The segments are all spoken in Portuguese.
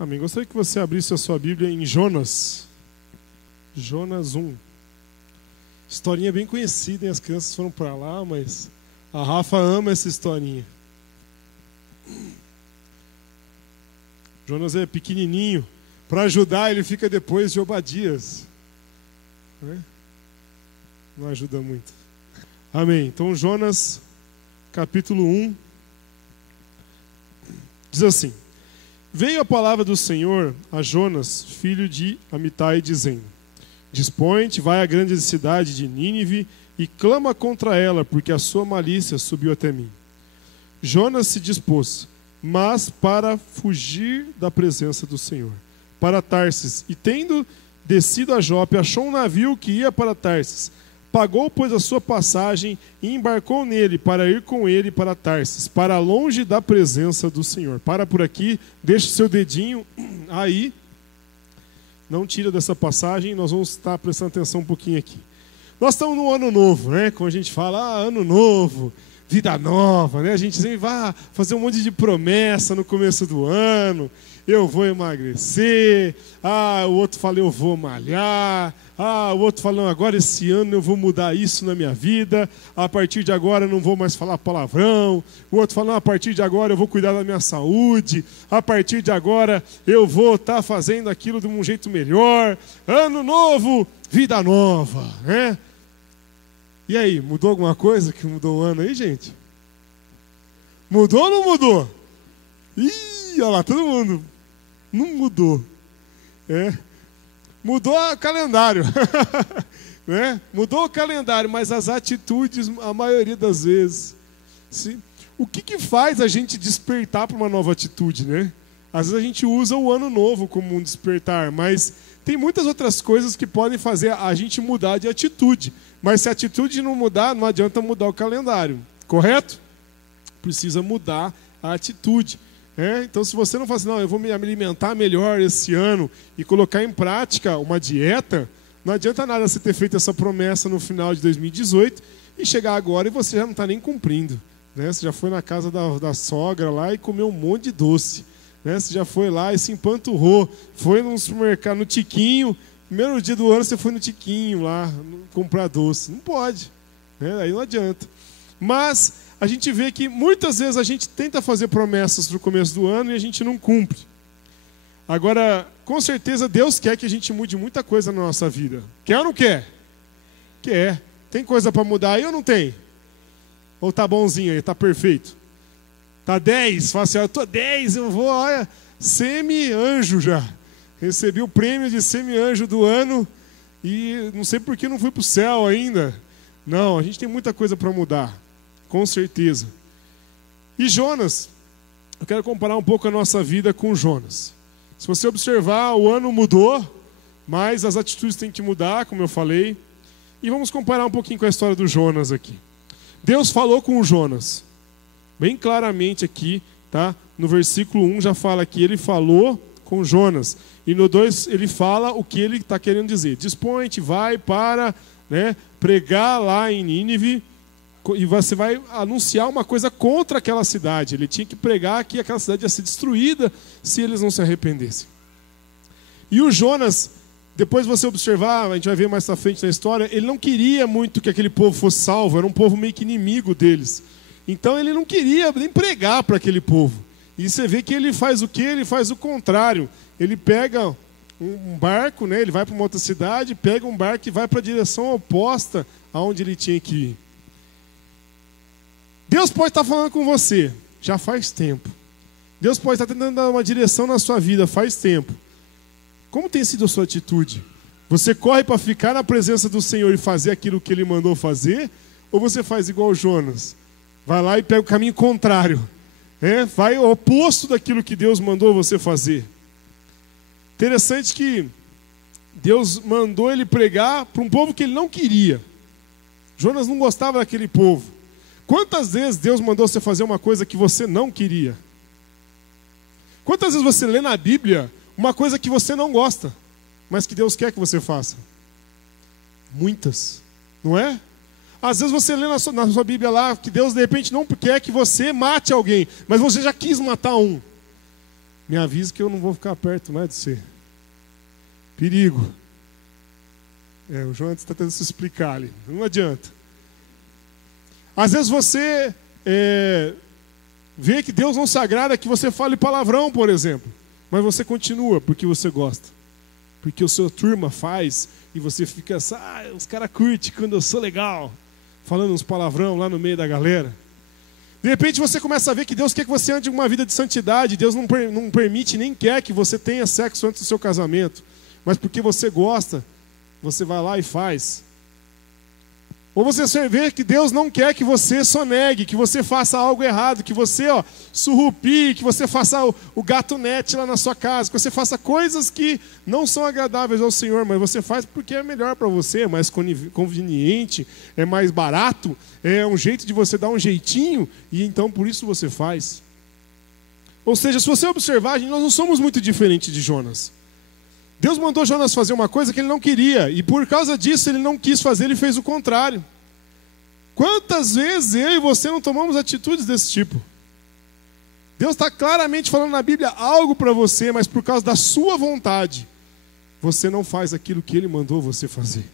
Amém. Gostaria que você abrisse a sua Bíblia em Jonas. Jonas 1. Historinha bem conhecida, hein? As crianças foram para lá, mas a Rafa ama essa historinha. Jonas é pequenininho. Para ajudar, ele fica depois de Obadias. Não ajuda muito. Amém. Então, Jonas, capítulo 1, diz assim: Veio a palavra do Senhor a Jonas, filho de Amitai, dizendo: Dispõe-te, vai à grande cidade de Nínive e clama contra ela, porque a sua malícia subiu até mim. Jonas se dispôs, mas para fugir da presença do Senhor, para Tarsis, e tendo descido a Jope, achou um navio que ia para Tarsis. Pagou, pois, a sua passagem e embarcou nele para ir com ele para Tarsis, para longe da presença do Senhor. Para por aqui, deixa o seu dedinho aí. Não tira dessa passagem, nós vamos estar prestando atenção um pouquinho aqui. Nós estamos no ano novo, né? Quando a gente fala, ano novo, vida nova, né? A gente sempre vai fazer um monte de promessa no começo do ano. Eu vou emagrecer. O outro fala, eu vou malhar. O outro fala, não, agora esse ano eu vou mudar isso na minha vida. A partir de agora eu não vou mais falar palavrão. O outro fala, não, a partir de agora eu vou cuidar da minha saúde. A partir de agora eu vou estar fazendo aquilo de um jeito melhor. Ano novo, vida nova, né? E aí, mudou alguma coisa que mudou o ano aí, gente? Mudou ou não mudou? Ih, olha lá, todo mundo. Não mudou. Mudou o calendário. Né? Mudou o calendário, mas as atitudes, a maioria das vezes. Sim. O que faz a gente despertar para uma nova atitude, né? Às vezes a gente usa o ano novo como um despertar, mas tem muitas outras coisas que podem fazer a gente mudar de atitude. Mas se a atitude não mudar, não adianta mudar o calendário. Correto? Precisa mudar a atitude. Então, se você não fala assim, não, eu vou me alimentar melhor esse ano e colocar em prática uma dieta, não adianta nada você ter feito essa promessa no final de 2018 e chegar agora e você já não está nem cumprindo. Né? Você já foi na casa da sogra lá e comeu um monte de doce. Né? Você já foi lá e se empanturrou. Foi no supermercado, no Tiquinho. Primeiro dia do ano você foi no Tiquinho lá comprar doce. Não pode. Né? Aí não adianta. Mas a gente vê que muitas vezes a gente tenta fazer promessas no começo do ano e a gente não cumpre. Agora, com certeza Deus quer que a gente mude muita coisa na nossa vida. Quer ou não quer? Quer. Tem coisa para mudar aí ou não tem? Ou tá bonzinho aí, tá perfeito? Tá 10? Fala assim, eu tô 10, eu vou, olha, semi-anjo já. Recebi o prêmio de semi-anjo do ano e não sei por que não fui pro céu ainda. Não, a gente tem muita coisa para mudar. Com certeza. E Jonas, eu quero comparar um pouco a nossa vida com Jonas. Se você observar, o ano mudou, mas as atitudes têm que mudar, como eu falei. E vamos comparar um pouquinho com a história do Jonas aqui. Deus falou com o Jonas, bem claramente aqui, tá? No versículo 1 já fala que ele falou com Jonas. E no 2 ele fala o que ele está querendo dizer. Dispõe-te, vai para, pregar lá em Nínive, e você vai anunciar uma coisa contra aquela cidade. Ele tinha que pregar que aquela cidade ia ser destruída se eles não se arrependessem. E o Jonas, depois você observar, a gente vai ver mais pra frente na história, ele não queria muito que aquele povo fosse salvo, era um povo meio que inimigo deles. Então ele não queria nem pregar para aquele povo. E você vê que ele faz o quê? Ele faz o contrário. Ele pega um barco, ele vai para uma outra cidade, pega um barco e vai para a direção oposta aonde ele tinha que ir. Deus pode estar falando com você, já faz tempo. Deus pode estar tentando dar uma direção na sua vida, faz tempo. Como tem sido a sua atitude? Você corre para ficar na presença do Senhor e fazer aquilo que Ele mandou fazer? Ou você faz igual Jonas? Vai lá e pega o caminho contrário. Vai ao oposto daquilo que Deus mandou você fazer. Interessante que Deus mandou ele pregar para um povo que ele não queria. Jonas não gostava daquele povo. Quantas vezes Deus mandou você fazer uma coisa que você não queria? Quantas vezes você lê na Bíblia uma coisa que você não gosta, mas que Deus quer que você faça? Muitas, não é? Às vezes você lê na sua Bíblia lá que Deus de repente não quer que você mate alguém, mas você já quis matar um. Me avisa que eu não vou ficar perto mais de você. Perigo. O Jonas está tentando se explicar ali. Não adianta. Às vezes você vê que Deus não se agrada que você fale palavrão, por exemplo. Mas você continua porque você gosta. Porque o seu turma faz e você fica assim, os caras curtem quando eu sou legal. Falando uns palavrão lá no meio da galera. De repente você começa a ver que Deus quer que você ande uma vida de santidade. Deus não permite nem quer que você tenha sexo antes do seu casamento. Mas porque você gosta, você vai lá e faz. Ou você vê que Deus não quer que você sonegue, que você faça algo errado, que você surrupie, que você faça o gatunete lá na sua casa, que você faça coisas que não são agradáveis ao Senhor, mas você faz porque é melhor para você, é mais conveniente, é mais barato, é um jeito de você dar um jeitinho, e então por isso você faz. Ou seja, se você observar, nós não somos muito diferentes de Jonas. Deus mandou Jonas fazer uma coisa que ele não queria, e por causa disso ele não quis fazer, ele fez o contrário. Quantas vezes eu e você não tomamos atitudes desse tipo? Deus está claramente falando na Bíblia algo para você, mas por causa da sua vontade, você não faz aquilo que Ele mandou você fazer.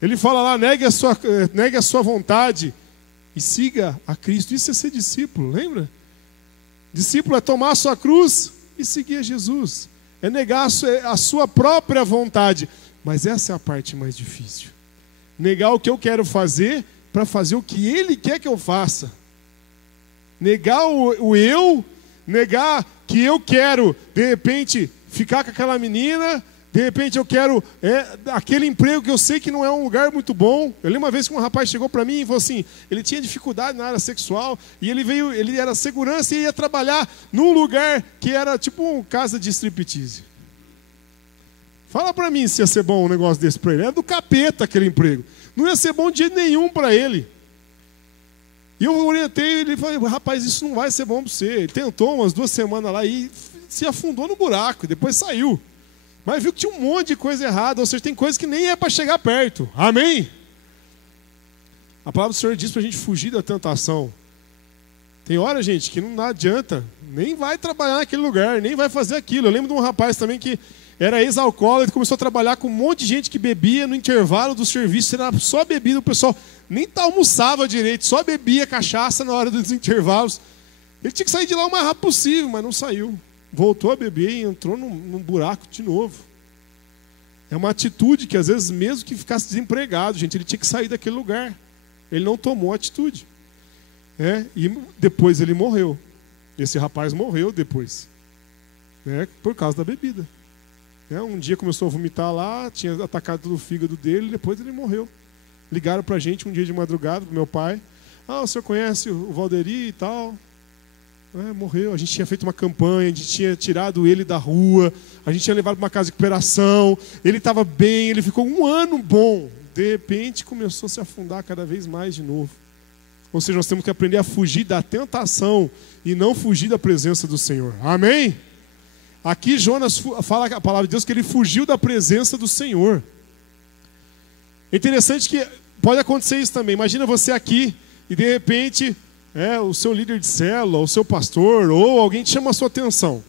Ele fala lá, negue a sua vontade e siga a Cristo. Isso é ser discípulo, lembra? Discípulo é tomar a sua cruz e seguir a Jesus. É negar a sua própria vontade. Mas essa é a parte mais difícil. Negar o que eu quero fazer para fazer o que Ele quer que eu faça. Negar o eu, negar que eu quero, de repente, ficar com aquela menina, de repente eu quero aquele emprego que eu sei que não é um lugar muito bom. Eu lembro uma vez que um rapaz chegou para mim e falou assim, ele tinha dificuldade na área sexual, e ele era segurança e ia trabalhar num lugar que era tipo uma casa de striptease. Fala para mim se ia ser bom um negócio desse para ele. Era do capeta aquele emprego. Não ia ser bom de jeito nenhum para ele. E eu orientei ele e falei, rapaz, isso não vai ser bom para você. Ele tentou umas 2 semanas lá e se afundou no buraco, e depois saiu. Mas viu que tinha um monte de coisa errada, ou seja, tem coisa que nem é para chegar perto. Amém? A palavra do Senhor diz para a gente fugir da tentação. Tem hora, gente, que não adianta, nem vai trabalhar naquele lugar, nem vai fazer aquilo. Eu lembro de um rapaz também que era ex-alcoólatra, começou a trabalhar com um monte de gente que bebia no intervalo do serviço, era só bebida, o pessoal nem almoçava direito, só bebia cachaça na hora dos intervalos. Ele tinha que sair de lá o mais rápido possível, mas não saiu. Voltou a beber e entrou num buraco de novo. É uma atitude que às vezes, mesmo que ficasse desempregado, gente, ele tinha que sair daquele lugar. Ele não tomou atitude. E depois ele morreu. Esse rapaz morreu depois. Por causa da bebida. Um dia começou a vomitar lá, tinha atacado todo o fígado dele, depois ele morreu. Ligaram pra gente um dia de madrugada, pro meu pai. O senhor conhece o Valderi e tal? Morreu. A gente tinha feito uma campanha, a gente tinha tirado ele da rua, a gente tinha levado para uma casa de recuperação, ele estava bem, ele ficou 1 ano bom. De repente começou a se afundar cada vez mais de novo. Ou seja, nós temos que aprender a fugir da tentação e não fugir da presença do Senhor. Amém? Aqui Jonas fala a palavra de Deus que ele fugiu da presença do Senhor. É interessante que pode acontecer isso também. Imagina você aqui e de repente o seu líder de célula, o seu pastor, ou alguém te chama a sua atenção.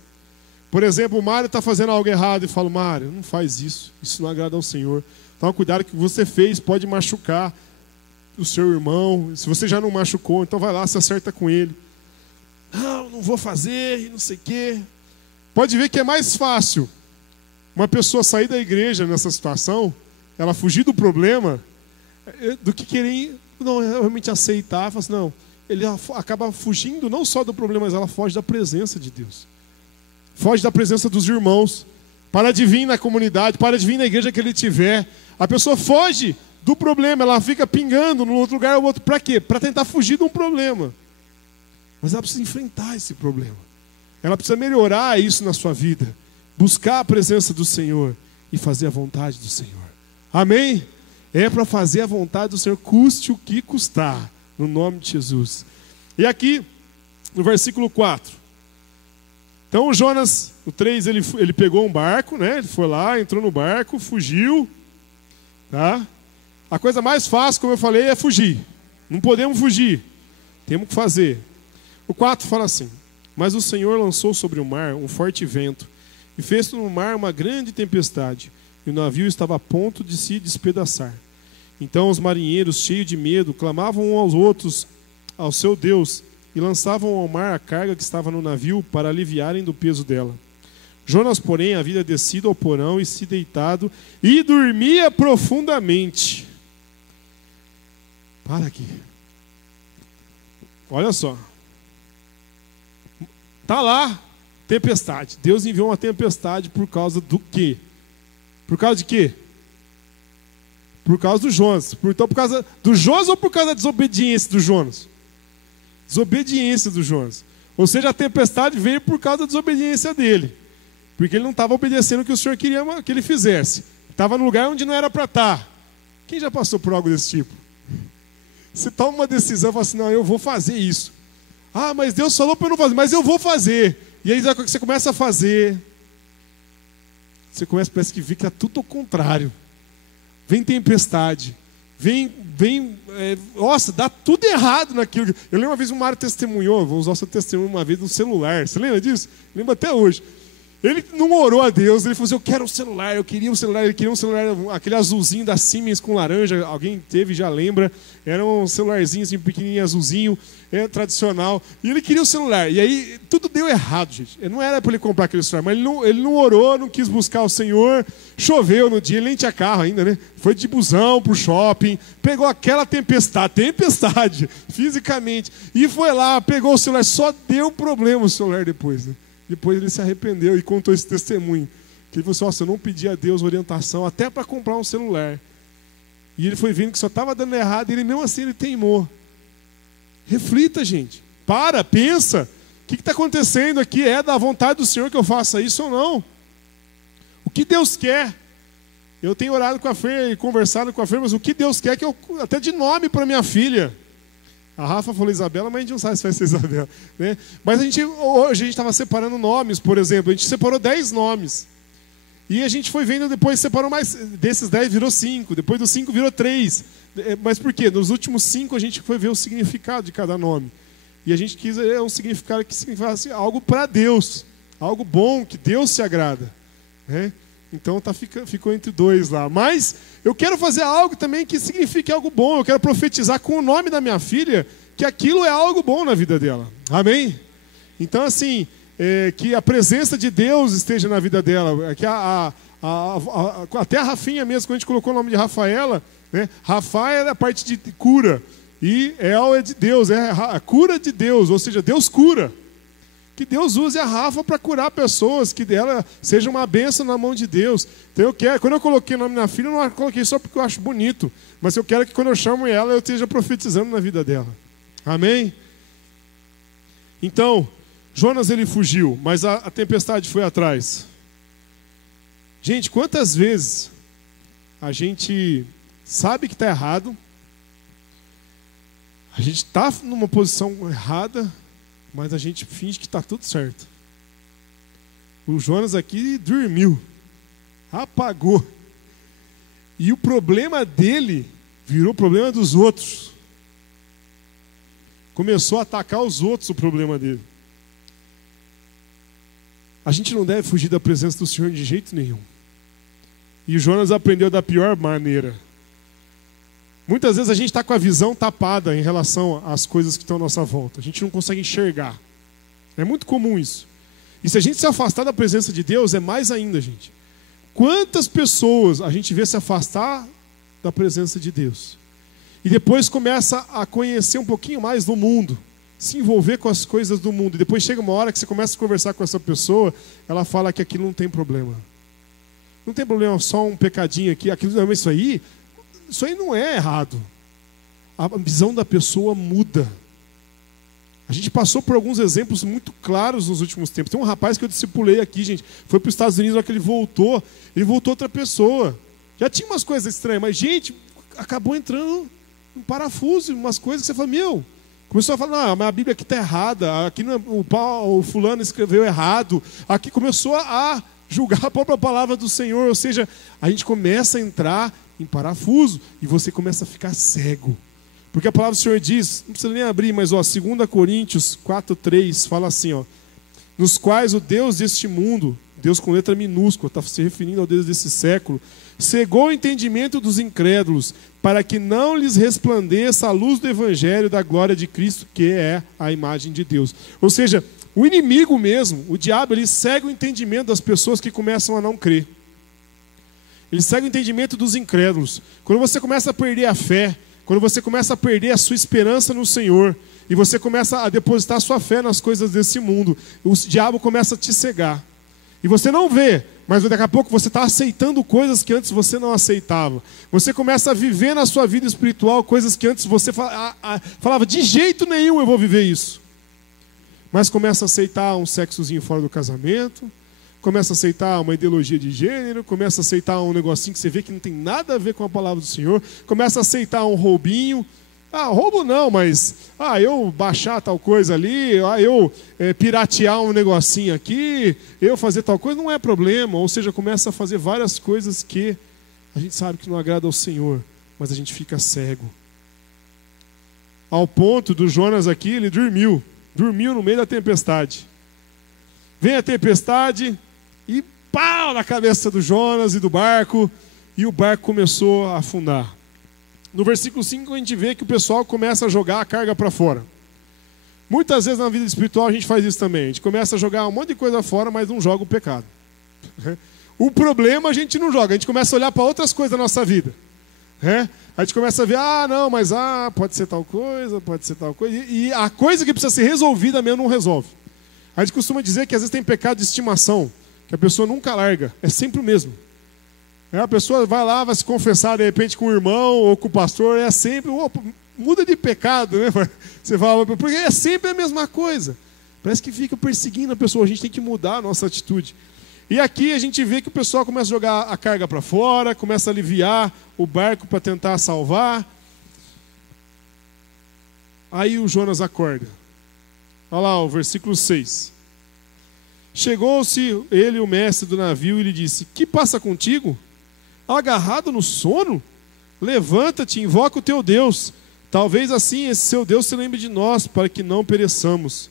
Por exemplo, o Mário está fazendo algo errado e fala, Mário, não faz isso, isso não agrada ao Senhor. Toma cuidado que o que você fez pode machucar o seu irmão. Se você já não machucou, então vai lá, se acerta com ele. Não vou fazer, e não sei o quê. Pode ver que é mais fácil uma pessoa sair da igreja nessa situação, ela fugir do problema, do que querer realmente aceitar. Fala assim, não, ele acaba fugindo não só do problema, mas ela foge da presença de Deus. Foge da presença dos irmãos. Para de vir na comunidade, para de vir na igreja que ele tiver. A pessoa foge do problema, ela fica pingando num outro lugar ou outro. Para quê? Para tentar fugir de um problema. Mas ela precisa enfrentar esse problema. Ela precisa melhorar isso na sua vida. Buscar a presença do Senhor e fazer a vontade do Senhor. Amém? É para fazer a vontade do Senhor, custe o que custar. No nome de Jesus. E aqui, no versículo 4. Então o Jonas, o 3, ele pegou um barco, né? Ele foi lá, entrou no barco, fugiu. Tá? A coisa mais fácil, como eu falei, é fugir. Não podemos fugir. Temos que fazer. O 4 fala assim. Mas o Senhor lançou sobre o mar um forte vento, e fez no mar uma grande tempestade, e o navio estava a ponto de se despedaçar. Então os marinheiros, cheios de medo, clamavam uns aos outros ao seu Deus, e lançavam ao mar a carga que estava no navio para aliviarem do peso dela. Jonas, porém, havia descido ao porão e se deitado, e dormia profundamente. Para aqui. Olha só. Está lá, tempestade. Deus enviou uma tempestade por causa do quê? Por causa de quê? Por causa do Jonas. Então, por causa do Jonas ou por causa da desobediência do Jonas? Desobediência do Jonas. Ou seja, a tempestade veio por causa da desobediência dele. Porque ele não estava obedecendo o que o Senhor queria que ele fizesse. Estava no lugar onde não era para estar. Quem já passou por algo desse tipo? Você toma uma decisão e fala assim, não, eu vou fazer isso. Ah, mas Deus falou para eu não fazer, mas eu vou fazer. E aí você começa a fazer. Parece que fica tudo ao contrário. Vem tempestade. Nossa, dá tudo errado naquilo. Eu lembro uma vez o Mário testemunhou, vou usar o seu testemunho uma vez no celular. Você lembra disso? Lembro até hoje. Ele não orou a Deus, ele falou assim, eu quero um celular, eu queria um celular, ele queria um celular, aquele azulzinho da Siemens com laranja, alguém teve, já lembra, era um celularzinho assim, pequenininho, azulzinho, tradicional, e ele queria o celular, e aí tudo deu errado, gente, não era para ele comprar aquele celular, mas ele não orou, não quis buscar o Senhor, choveu no dia, ele nem tinha carro ainda, né, foi de busão pro shopping, pegou aquela tempestade, fisicamente, e foi lá, pegou o celular, só deu problema o celular depois, né? Depois ele se arrependeu e contou esse testemunho. Que ele falou assim, nossa, eu não pedi a Deus orientação até para comprar um celular. E ele foi vendo que só estava dando errado e ele mesmo assim ele teimou. Reflita, gente. Pensa. O que está acontecendo aqui? É da vontade do Senhor que eu faça isso ou não? O que Deus quer? Eu tenho orado com a Fer e conversado com a Fer, mas o que Deus quer que eu até de nome para minha filha. A Rafa falou Isabela, mas a gente não sabe se vai ser Isabela, né? Mas hoje a gente estava separando nomes, por exemplo. A gente separou 10 nomes. E a gente foi vendo depois, separou mais. Desses 10 virou 5. Depois dos 5 virou 3. Mas por quê? Nos últimos 5 a gente foi ver o significado de cada nome. E a gente quis um significado que significasse algo para Deus. Algo bom, que Deus se agrada. Né? Então ficou entre 2 lá. Mas eu quero fazer algo também que signifique algo bom. Eu quero profetizar com o nome da minha filha que aquilo é algo bom na vida dela. Amém? Então, assim, que a presença de Deus esteja na vida dela. Que até a Rafinha mesmo, quando a gente colocou o nome de Rafaela, né? Rafael é a parte de cura. E El é de Deus, é a cura de Deus. Ou seja, Deus cura. Que Deus use a Rafa para curar pessoas, que ela seja uma bênção na mão de Deus. Então quando eu coloquei o nome na filha, eu não coloquei só porque eu acho bonito, mas eu quero que quando eu chamo ela, eu esteja profetizando na vida dela. Amém? Então, Jonas ele fugiu, mas a tempestade foi atrás. Gente, quantas vezes a gente sabe que está errado, a gente está numa posição errada, mas a gente finge que está tudo certo. O Jonas aqui dormiu, apagou. E o problema dele virou problema dos outros. Começou a atacar os outros o problema dele. A gente não deve fugir da presença do Senhor de jeito nenhum. E o Jonas aprendeu da pior maneira. Muitas vezes a gente está com a visão tapada em relação às coisas que estão à nossa volta. A gente não consegue enxergar. É muito comum isso. E se a gente se afastar da presença de Deus, é mais ainda, gente. Quantas pessoas a gente vê se afastar da presença de Deus? E depois começa a conhecer um pouquinho mais do mundo. Se envolver com as coisas do mundo. E depois chega uma hora que você começa a conversar com essa pessoa, ela fala que aquilo não tem problema. Não tem problema, só um pecadinho aqui. Isso aí não é errado. A visão da pessoa muda. A gente passou por alguns exemplos muito claros nos últimos tempos. Tem um rapaz que eu discipulei aqui, gente. Foi para os Estados Unidos, na hora que ele voltou outra pessoa. Já tinha umas coisas estranhas, mas, gente, acabou entrando um parafuso, umas coisas que você fala, começou a falar, não, mas a Bíblia aqui está errada, aqui não é, o fulano escreveu errado. Aqui começou a julgar a própria palavra do Senhor. Ou seja, a gente começa a entrar em parafuso e você começa a ficar cego. Porque a palavra do Senhor diz, não precisa nem abrir, mas 2 Coríntios 4:3 fala assim, nos quais o Deus deste mundo, Deus com letra minúscula, está se referindo ao Deus desse século, cegou o entendimento dos incrédulos, para que não lhes resplandeça a luz do Evangelho da glória de Cristo, que é a imagem de Deus. Ou seja, o inimigo mesmo, o diabo, ele cega o entendimento das pessoas que começam a não crer. Ele cega o entendimento dos incrédulos. Quando você começa a perder a fé, quando você começa a perder a sua esperança no Senhor, e você começa a depositar a sua fé nas coisas desse mundo, o diabo começa a te cegar. E você não vê, mas daqui a pouco você está aceitando coisas que antes você não aceitava. Você começa a viver na sua vida espiritual coisas que antes você falava, de jeito nenhum eu vou viver isso. Mas começa a aceitar um sexozinho fora do casamento, começa a aceitar uma ideologia de gênero, começa a aceitar um negocinho que você vê que não tem nada a ver com a palavra do Senhor, começa a aceitar um roubinho. Roubo não, mas eu baixar tal coisa ali, eu piratear um negocinho aqui, eu fazer tal coisa, não é problema. Ou seja, começa a fazer várias coisas que a gente sabe que não agrada ao Senhor, mas a gente fica cego. Ao ponto do Jonas aqui, ele dormiu no meio da tempestade. Vem a tempestade e pau na cabeça do Jonas e do barco, e o barco começou a afundar. No versículo 5 a gente vê que o pessoal começa a jogar a carga para fora. Muitas vezes na vida espiritual a gente faz isso também. A gente começa a jogar um monte de coisa fora, mas não joga o pecado. O problema a gente não joga. A gente começa a olhar para outras coisas da nossa vida. A gente começa a ver, pode ser tal coisa, pode ser tal coisa. E a coisa que precisa ser resolvida mesmo não resolve. A gente costuma dizer que às vezes tem pecado de estimação, que a pessoa nunca larga. É sempre o mesmo. A pessoa vai lá, vai se confessar de repente com o irmão ou com o pastor, é sempre, muda de pecado, né? Você fala, porque é sempre a mesma coisa. Parece que fica perseguindo a pessoa, a gente tem que mudar a nossa atitude. E aqui a gente vê que o pessoal começa a jogar a carga para fora, começa a aliviar o barco para tentar salvar. Aí o Jonas acorda. Olha lá, o versículo 6. Chegou-se ele, o mestre do navio, e lhe disse: que passa contigo? Agarrado no sono? Levanta-te, invoca o teu Deus. Talvez assim esse seu Deus se lembre de nós, para que não pereçamos.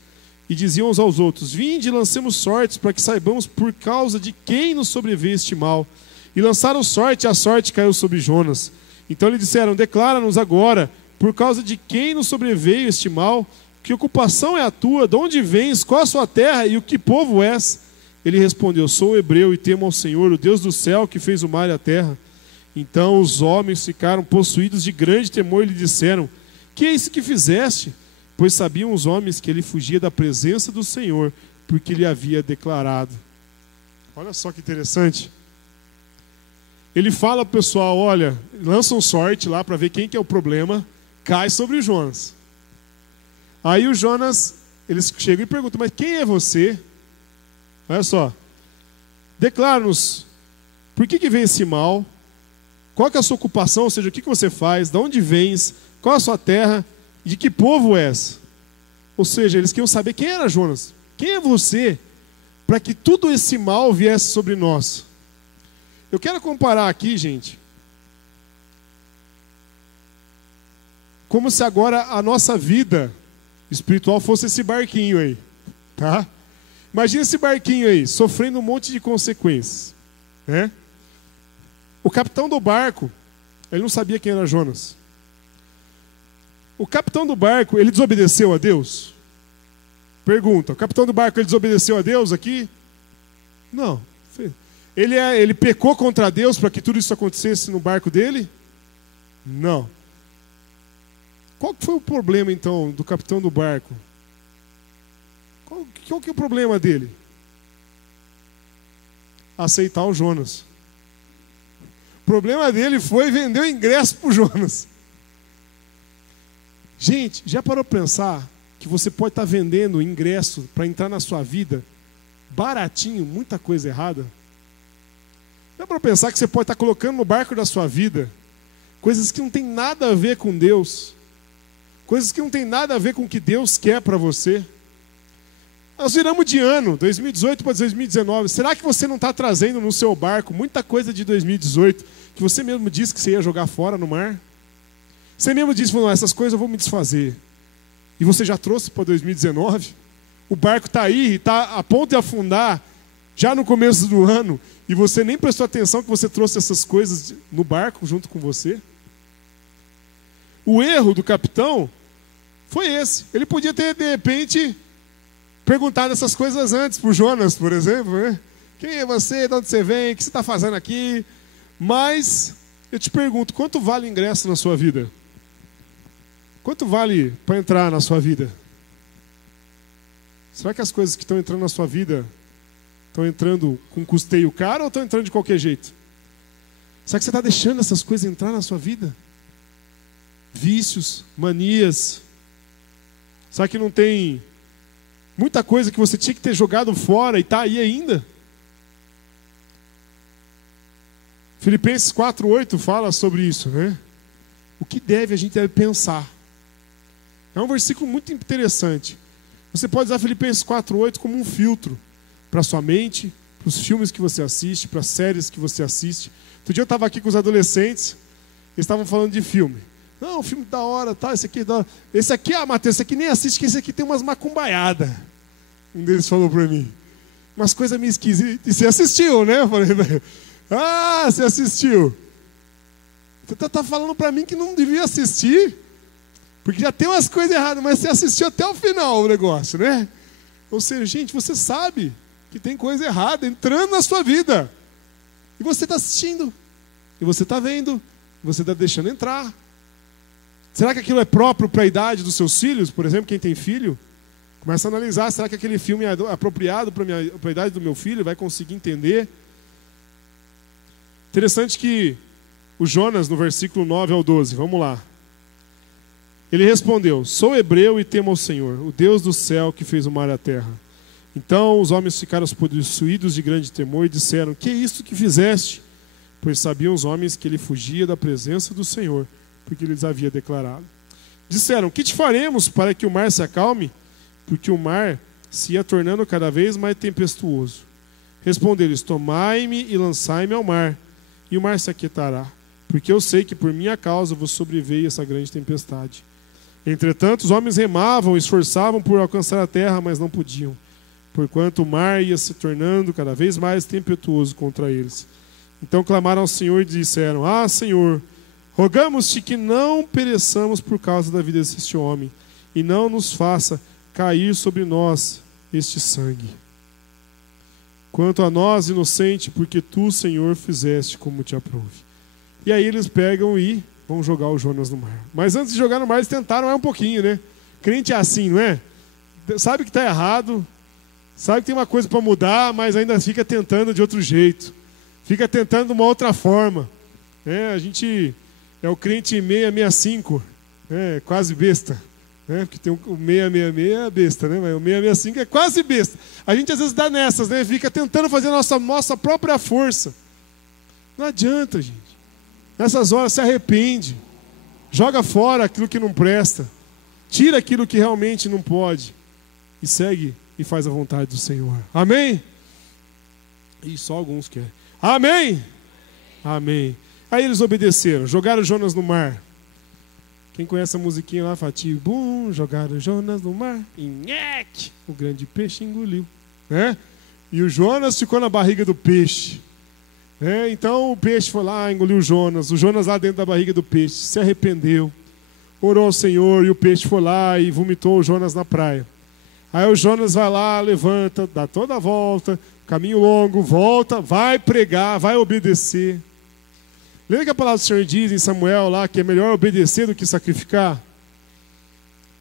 E diziam uns aos outros: vinde e lancemos sortes, para que saibamos por causa de quem nos sobreveio este mal. E lançaram sorte, e a sorte caiu sobre Jonas. Então lhe disseram: declara-nos agora, por causa de quem nos sobreveio este mal, que ocupação é a tua, de onde vens, qual a sua terra e o que povo és? Ele respondeu: sou hebreu e temo ao Senhor, o Deus do céu, que fez o mar e a terra. Então os homens ficaram possuídos de grande temor e lhe disseram: que é isso que fizeste? Pois sabiam os homens que ele fugia da presença do Senhor, porque lhe havia declarado. Olha só que interessante. Ele fala para o pessoal: olha, lançam sorte lá para ver quem que é o problema, cai sobre o Jonas. Aí o Jonas, eles chegam e perguntam: mas quem é você? Olha só, declara-nos, por que veio esse mal? Qual que é a sua ocupação, ou seja, o que você faz? De onde vens? Qual a sua terra? De que povo és? Ou seja, eles queriam saber quem era Jonas. Quem é você para que tudo esse mal viesse sobre nós? Eu quero comparar aqui, gente, como se agora a nossa vida espiritual fosse esse barquinho aí, tá? Imagina esse barquinho aí, sofrendo um monte de consequências, né? O capitão do barco, ele não sabia quem era Jonas. O capitão do barco, ele desobedeceu a Deus? Pergunta, o capitão do barco, ele desobedeceu a Deus aqui? Não. Ele pecou contra Deus para que tudo isso acontecesse no barco dele? Não. Qual que foi o problema, então, do capitão do barco? Qual que é o problema dele? Aceitar o Jonas. O problema dele foi vender o ingresso para o Jonas. Gente, já parou para pensar que você pode estar vendendo ingresso para entrar na sua vida baratinho, muita coisa errada? Já parou para pensar que você pode estar colocando no barco da sua vida coisas que não tem nada a ver com Deus, coisas que não tem nada a ver com o que Deus quer para você? Nós viramos de ano, 2018 para 2019. Será que você não está trazendo no seu barco muita coisa de 2018 que você mesmo disse que você ia jogar fora no mar? Você mesmo disse: não, essas coisas eu vou me desfazer. E você já trouxe para 2019? o barco está aí, está a ponto de afundar, já no começo do ano, e você nem prestou atenção que você trouxe essas coisas no barco junto com você? O erro do capitão foi esse. Ele podia ter, de repente, perguntado essas coisas antes para o Jonas, por exemplo, né? Quem é você? De onde você vem? O que você está fazendo aqui? Mas eu te pergunto, quanto vale o ingresso na sua vida? Quanto vale para entrar na sua vida? Será que as coisas que estão entrando na sua vida estão entrando com custeio caro ou estão entrando de qualquer jeito? Será que você está deixando essas coisas entrar na sua vida? Vícios, manias. Será que não tem muita coisa que você tinha que ter jogado fora e está aí ainda? Filipenses 4:8 fala sobre isso, né? O que a gente deve pensar. É um versículo muito interessante. Você pode usar Filipenses 4:8 como um filtro para a sua mente, para os filmes que você assiste, para as séries que você assiste. Outro dia eu estava aqui com os adolescentes, eles estavam falando de filme. Não, filme da hora, tá, esse aqui é da hora. Esse aqui, Matheus, esse aqui nem assiste, que esse aqui tem umas macumbaiadas. Um deles falou para mim. Umas coisas meio esquisitas. E você assistiu, né? Eu falei, você assistiu. Você está falando para mim que não devia assistir? Porque já tem umas coisas erradas, mas você assistiu até o final o negócio, né? Ou seja, gente, você sabe que tem coisa errada entrando na sua vida. E você está assistindo. E você está vendo. E você está deixando entrar. Será que aquilo é próprio para a idade dos seus filhos? Por exemplo, quem tem filho, começa a analisar. Será que aquele filme é apropriado para a idade do meu filho? Vai conseguir entender? Interessante que o Jonas, no versículo 9 ao 12, vamos lá. Ele respondeu: sou hebreu e temo ao Senhor, o Deus do céu que fez o mar e a terra. Então os homens ficaram possuídos de grande temor e disseram: que é isto que fizeste? Pois sabiam os homens que ele fugia da presença do Senhor, porque ele lhes havia declarado. Disseram: que te faremos para que o mar se acalme? Porque o mar se ia tornando cada vez mais tempestuoso. Respondeu-lhes: tomai-me e lançai-me ao mar, e o mar se aquietará, porque eu sei que por minha causa vos sobreveio essa grande tempestade. Entretanto, os homens remavam e esforçavam por alcançar a terra, mas não podiam, porquanto o mar ia se tornando cada vez mais tempestuoso contra eles. Então clamaram ao Senhor e disseram: ah, Senhor, rogamos-te que não pereçamos por causa da vida deste homem, e não nos faça cair sobre nós este sangue. Quanto a nós, inocente, porque tu, Senhor, fizeste como te aprouve. E aí eles pegam e vão jogar o Jonas no mar. Mas antes de jogar no mar, eles tentaram um pouquinho, né? Crente é assim, não é? Sabe que está errado, sabe que tem uma coisa para mudar, mas ainda fica tentando de outro jeito. Fica tentando de uma outra forma. A gente é o crente 665, quase besta. Porque tem o 666 é besta, né? Mas o 665 é quase besta. A gente às vezes dá nessas, né? Fica tentando fazer a nossa própria força. Não adianta, gente. Nessas horas se arrepende. Joga fora aquilo que não presta. Tira aquilo que realmente não pode. E segue e faz a vontade do Senhor. Amém? E só alguns querem. Amém? Amém. Aí eles obedeceram. Jogaram Jonas no mar. Quem conhece a musiquinha lá, Fatih? Bum, jogaram Jonas no mar. E nhec, o grande peixe engoliu. E o Jonas ficou na barriga do peixe. Então o peixe foi lá, engoliu o Jonas lá dentro da barriga do peixe, se arrependeu, orou ao Senhor, e o peixe foi lá e vomitou o Jonas na praia. Aí o Jonas vai lá, levanta, dá toda a volta, caminho longo, volta, vai pregar, vai obedecer. Lembra que a palavra do Senhor diz em Samuel lá que é melhor obedecer do que sacrificar?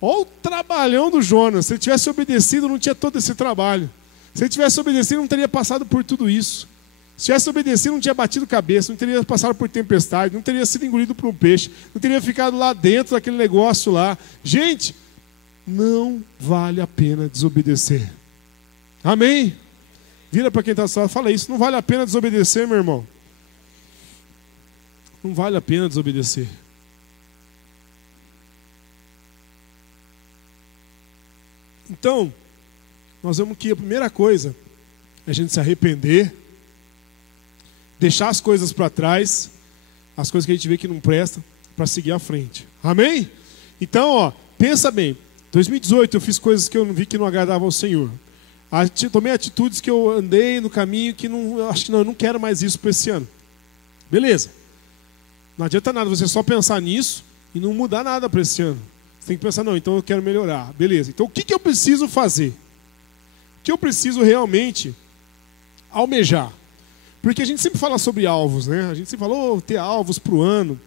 Olha o trabalhão do Jonas. Se ele tivesse obedecido, não tinha todo esse trabalho. Se ele tivesse obedecido, não teria passado por tudo isso. Se tivesse obedecido, não tinha batido cabeça, não teria passado por tempestade, não teria sido engolido por um peixe, não teria ficado lá dentro daquele negócio lá. Gente, não vale a pena desobedecer. Amém? Vira para quem está só, fala isso, não vale a pena desobedecer, meu irmão. Não vale a pena desobedecer. Então, nós vemos que a primeira coisa é a gente se arrepender, deixar as coisas para trás, as coisas que a gente vê que não presta, para seguir à frente. Amém? Então, pensa bem. 2018 eu fiz coisas que eu vi que não agradavam ao Senhor. Tomei atitudes que eu andei no caminho que eu acho que não, eu não quero mais isso para esse ano. Beleza. Não adianta nada você só pensar nisso e não mudar nada para esse ano. Você tem que pensar, não, então eu quero melhorar. Beleza. Então o que eu preciso fazer? O que eu preciso realmente almejar? Porque a gente sempre fala sobre alvos, né? A gente sempre falou ter alvos para o ano.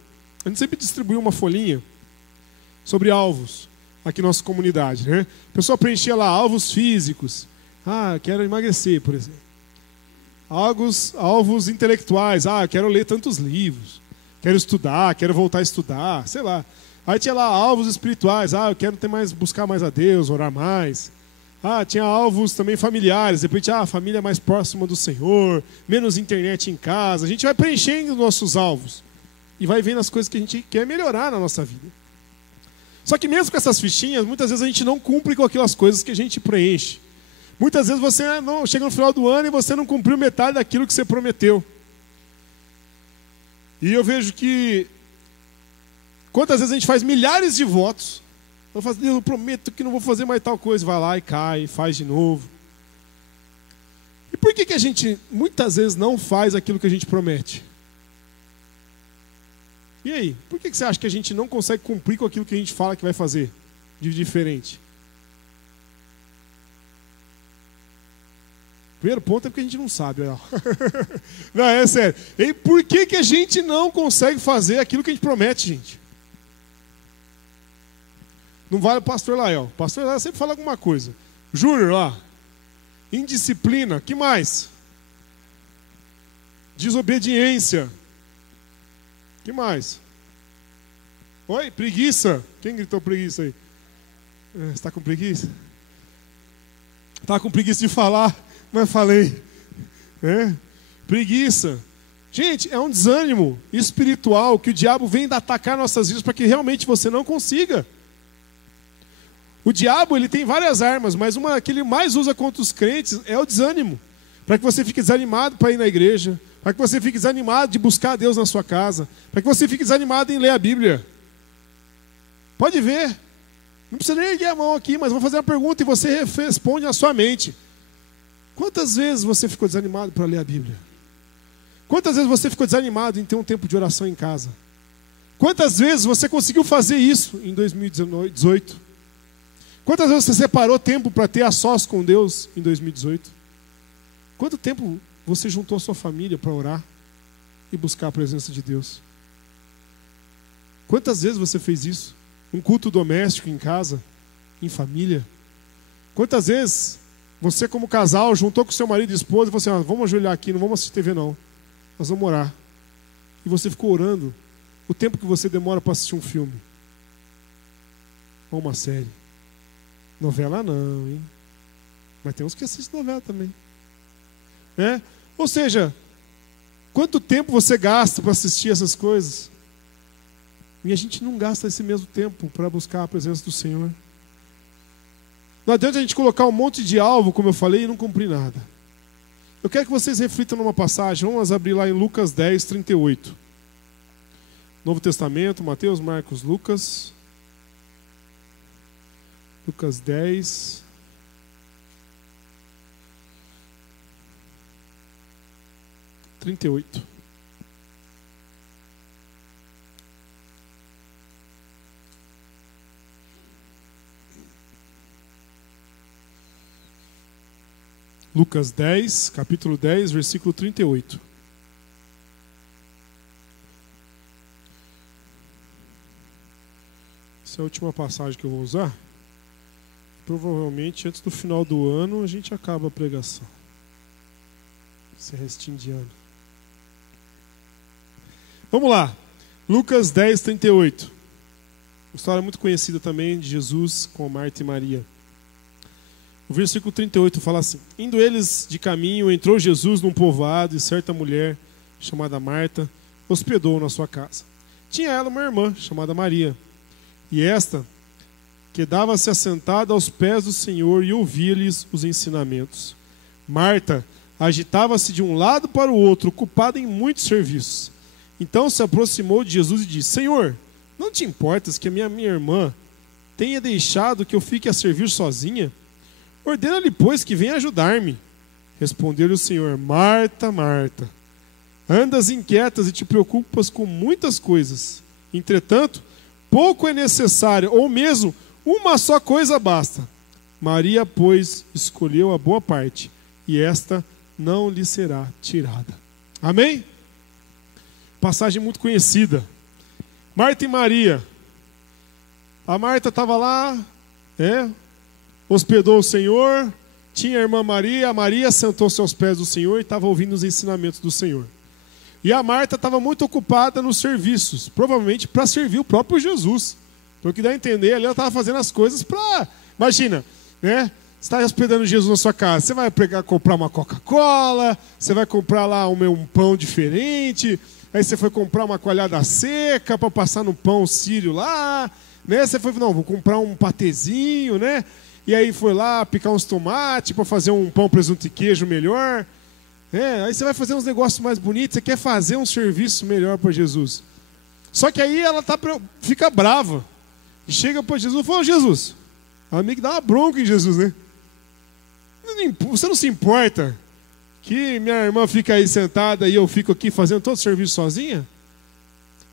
A gente sempre distribuiu uma folhinha sobre alvos aqui na nossa comunidade, né? O pessoal preenchia lá alvos físicos. Quero emagrecer, por exemplo. Alvos intelectuais. Quero ler tantos livros. Quero estudar, quero voltar a estudar, sei lá. Aí tinha lá alvos espirituais. Eu quero buscar mais a Deus, orar mais. Tinha alvos também familiares. De repente, a família mais próxima do Senhor, menos internet em casa. A gente vai preenchendo nossos alvos e vai vendo as coisas que a gente quer melhorar na nossa vida. Só que mesmo com essas fichinhas, muitas vezes a gente não cumpre com aquelas coisas que a gente preenche. Muitas vezes você não chega no final do ano e você não cumpriu metade daquilo que você prometeu. E eu vejo que quantas vezes a gente faz milhares de votos. Eu prometo que não vou fazer mais tal coisa. Vai lá e cai, faz de novo. E por que a gente muitas vezes não faz aquilo que a gente promete? E aí? Por que você acha que a gente não consegue cumprir com aquilo que a gente fala que vai fazer de diferente? Primeiro ponto é porque a gente não sabe. Não, é sério. E por que a gente não consegue fazer aquilo que a gente promete, gente? Não vale o pastor Lael. O pastor Lael sempre fala alguma coisa. Júnior lá. Indisciplina. Que mais? Desobediência. Que mais? Oi? Preguiça. Quem gritou preguiça aí? Você está com preguiça? Está com preguiça de falar, mas falei. Preguiça. Gente, é um desânimo espiritual que o diabo vem atacar nossas vidas para que realmente você não consiga. O diabo, ele tem várias armas, mas uma que ele mais usa contra os crentes é o desânimo. Para que você fique desanimado para ir na igreja, para que você fique desanimado de buscar a Deus na sua casa, para que você fique desanimado em ler a Bíblia. Pode ver. Não precisa nem erguer a mão aqui, mas vou fazer uma pergunta e você responde na sua mente. Quantas vezes você ficou desanimado para ler a Bíblia? Quantas vezes você ficou desanimado em ter um tempo de oração em casa? Quantas vezes você conseguiu fazer isso em 2018? Quantas vezes você separou tempo para ter a sós com Deus em 2018? Quanto tempo você juntou a sua família para orar e buscar a presença de Deus? Quantas vezes você fez isso? Um culto doméstico em casa, em família? Quantas vezes você como casal juntou com seu marido e esposa e falou assim, vamos ajoelhar aqui, não vamos assistir TV não, nós vamos orar. E você ficou orando o tempo que você demora para assistir um filme ou uma série. Novela não, hein? Mas tem uns que assistem novela também. Ou seja, quanto tempo você gasta para assistir essas coisas? E a gente não gasta esse mesmo tempo para buscar a presença do Senhor. Não adianta a gente colocar um monte de alvo, como eu falei, e não cumprir nada. Eu quero que vocês reflitam numa passagem. Vamos abrir lá em Lucas 10, 38. Novo Testamento, Mateus, Marcos, Lucas. Lucas 10. (38). Lucas 10, capítulo 10, versículo 38. Essa é a última passagem que eu vou usar. Provavelmente antes do final do ano a gente acaba a pregação. Esse restinho de ano. Vamos lá. Lucas 10, 38. Uma história muito conhecida também de Jesus com Marta e Maria. O versículo 38 fala assim: indo eles de caminho, entrou Jesus num povoado e certa mulher, chamada Marta, hospedou na sua casa. Tinha ela uma irmã, chamada Maria. E esta quedava-se assentada aos pés do Senhor e ouvia-lhes os ensinamentos. Marta agitava-se de um lado para o outro, ocupada em muitos serviços. Então se aproximou de Jesus e disse: Senhor, não te importas que a minha irmã tenha deixado que eu fique a servir sozinha? Ordena-lhe, pois, que venha ajudar-me. Respondeu-lhe o Senhor: Marta, Marta, andas inquietas e te preocupas com muitas coisas. Entretanto, pouco é necessário, ou mesmo uma só coisa basta. Maria, pois, escolheu a boa parte, e esta não lhe será tirada. Amém? Passagem muito conhecida. Marta e Maria. A Marta estava lá, hospedou o Senhor, tinha a irmã Maria. A Maria sentou-se aos pés do Senhor e estava ouvindo os ensinamentos do Senhor. E a Marta estava muito ocupada nos serviços, provavelmente para servir o próprio Jesus. Então, o que dá a entender ali, ela estava fazendo as coisas para... Imagina, né? Você está hospedando Jesus na sua casa, você vai comprar uma Coca-Cola, você vai comprar lá um pão diferente, aí você foi comprar uma coalhada seca para passar no pão sírio lá, né? Você foi, não, vou comprar um patezinho, né? E aí foi lá picar uns tomates para fazer um pão, presunto e queijo melhor. Aí você vai fazer uns negócios mais bonitos, você quer fazer um serviço melhor para Jesus. Só que aí ela fica brava. E chega para Jesus e fala: Jesus, ela meio que dá uma bronca em Jesus, né? Você não se importa que minha irmã fica aí sentada e eu fico aqui fazendo todo o serviço sozinha?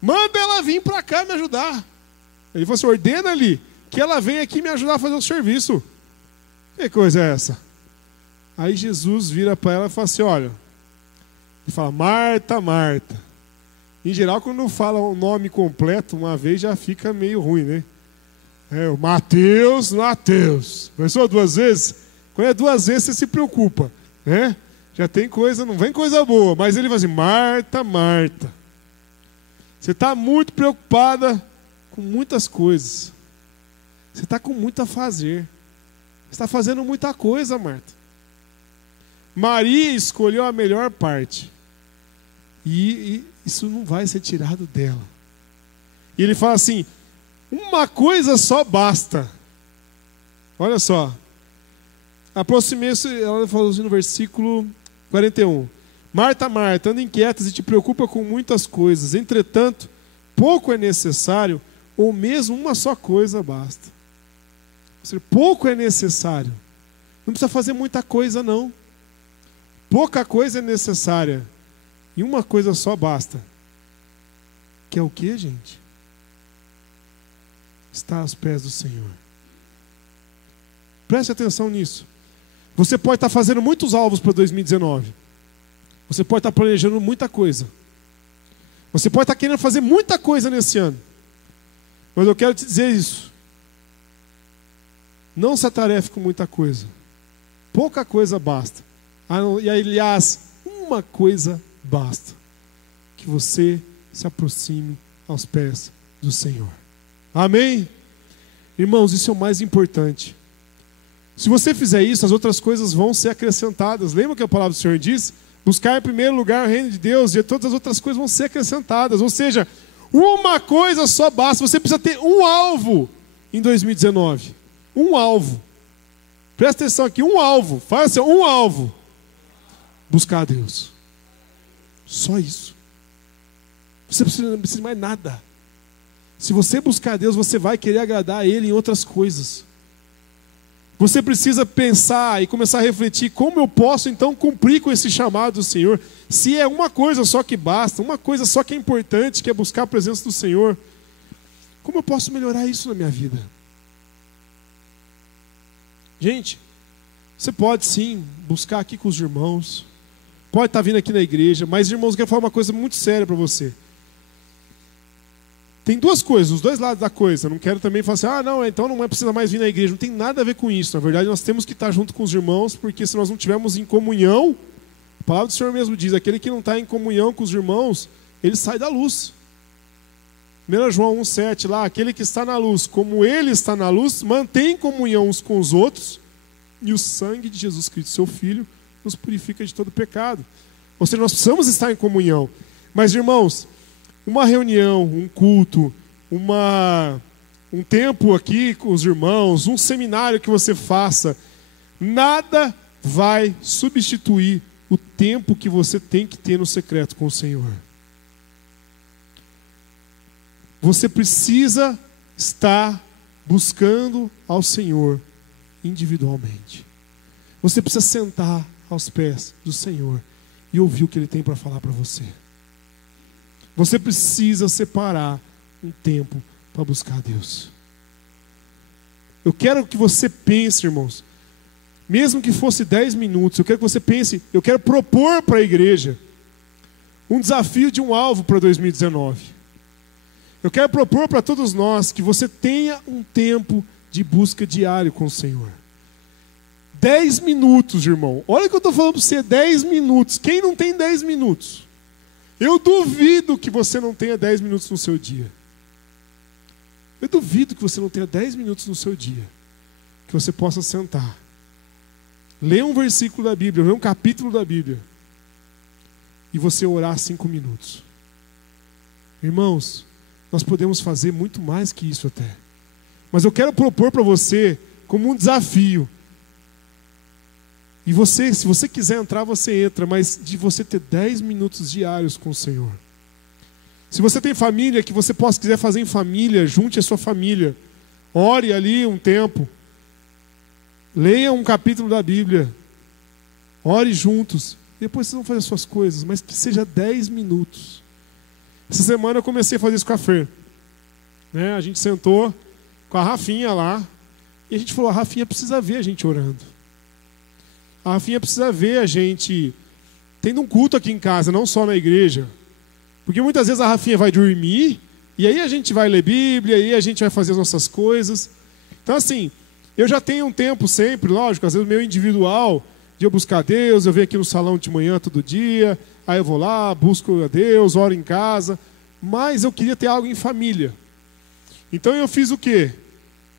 Manda ela vir para cá me ajudar. Ele falou assim: ordena-lhe que ela venha aqui me ajudar a fazer o serviço. Que coisa é essa? Aí Jesus vira para ela e fala assim: olha, ele fala: Marta, Marta. Em geral, quando fala o nome completo uma vez, já fica meio ruim, né? O Mateus. Pensou duas vezes? Quando é duas vezes, você se preocupa, né? Já tem coisa, não vem coisa boa. Mas ele fala assim: Marta, Marta. Você está muito preocupada com muitas coisas. Você está com muito a fazer. Você está fazendo muita coisa, Marta. Maria escolheu a melhor parte. E isso não vai ser tirado dela. E ele fala assim: uma coisa só basta. Olha só. Aproximei-se, ela falou assim no versículo 41. Marta, Marta, anda inquietas e te preocupa com muitas coisas. Entretanto, pouco é necessário, ou mesmo uma só coisa basta. Ou seja, pouco é necessário. Não precisa fazer muita coisa, não. Pouca coisa é necessária. E uma coisa só basta. Que é o que, gente? Está aos pés do Senhor. Preste atenção nisso. Você pode estar fazendo muitos alvos para 2019. Você pode estar planejando muita coisa. Você pode estar querendo fazer muita coisa nesse ano. Mas eu quero te dizer isso. Não se atarefe com muita coisa. Pouca coisa basta. E aliás, uma coisa basta. Que você se aproxime aos pés do Senhor. Amém? Irmãos, isso é o mais importante. Se você fizer isso, as outras coisas vão ser acrescentadas. Lembra que a palavra do Senhor diz? Buscar em primeiro lugar o reino de Deus e todas as outras coisas vão ser acrescentadas. Ou seja, uma coisa só basta. Você precisa ter um alvo em 2019. Um alvo. Presta atenção aqui, um alvo. Fala assim, um alvo. Buscar a Deus. Só isso. Você não precisa de mais nada. Se você buscar a Deus, você vai querer agradar a Ele em outras coisas. Você precisa pensar e começar a refletir como eu posso então cumprir com esse chamado do Senhor. Se é uma coisa só que basta, uma coisa só que é importante, que é buscar a presença do Senhor, como eu posso melhorar isso na minha vida? Gente, você pode sim buscar aqui com os irmãos, pode estar vindo aqui na igreja, mas irmãos, eu quero falar uma coisa muito séria para você. Tem duas coisas, os dois lados da coisa. Não quero também falar assim, não, então não precisa mais vir na igreja. Não tem nada a ver com isso. Na verdade, nós temos que estar junto com os irmãos, porque se nós não estivermos em comunhão, a palavra do Senhor mesmo diz, aquele que não está em comunhão com os irmãos, ele sai da luz. 1 João 1,7 lá, aquele que está na luz, como ele está na luz, mantém comunhão uns com os outros, e o sangue de Jesus Cristo, seu Filho, nos purifica de todo pecado. Ou seja, nós precisamos estar em comunhão. Mas, irmãos, uma reunião, um culto, um tempo aqui com os irmãos, um seminário que você faça, nada vai substituir o tempo que você tem que ter no secreto com o Senhor. Você precisa estar buscando ao Senhor individualmente. Você precisa sentar aos pés do Senhor e ouvir o que Ele tem para falar para você. Você precisa separar um tempo para buscar a Deus. Eu quero que você pense, irmãos, mesmo que fosse 10 minutos, eu quero que você pense, eu quero propor para a igreja um desafio de um alvo para 2019. Eu quero propor para todos nós que você tenha um tempo de busca diário com o Senhor. 10 minutos, irmão. Olha o que eu estou falando para você, 10 minutos. Quem não tem 10 minutos? Eu duvido que você não tenha 10 minutos no seu dia. Eu duvido que você não tenha 10 minutos no seu dia. Que você possa sentar. Ler um versículo da Bíblia, ler um capítulo da Bíblia. E você orar 5 minutos. Irmãos, nós podemos fazer muito mais que isso até. Mas eu quero propor para você como um desafio. E você, se você quiser entrar, você entra, mas de você ter 10 minutos diários com o Senhor. Se você tem família, que você quiser fazer em família, junte a sua família. Ore ali um tempo. Leia um capítulo da Bíblia. Ore juntos. Depois vocês vão fazer as suas coisas, mas que seja 10 minutos. Essa semana eu comecei a fazer isso com a Fer. A gente sentou com a Rafinha lá. E a gente falou, a Rafinha precisa ver a gente orando. A Rafinha precisa ver a gente tendo um culto aqui em casa, não só na igreja. Porque muitas vezes a Rafinha vai dormir, e aí a gente vai ler Bíblia, e aí a gente vai fazer as nossas coisas. Então assim, eu já tenho um tempo sempre, lógico, às vezes o meu individual, de eu buscar a Deus, eu venho aqui no salão de manhã todo dia, aí eu vou lá, busco a Deus, oro em casa, mas eu queria ter algo em família. Então eu fiz o quê?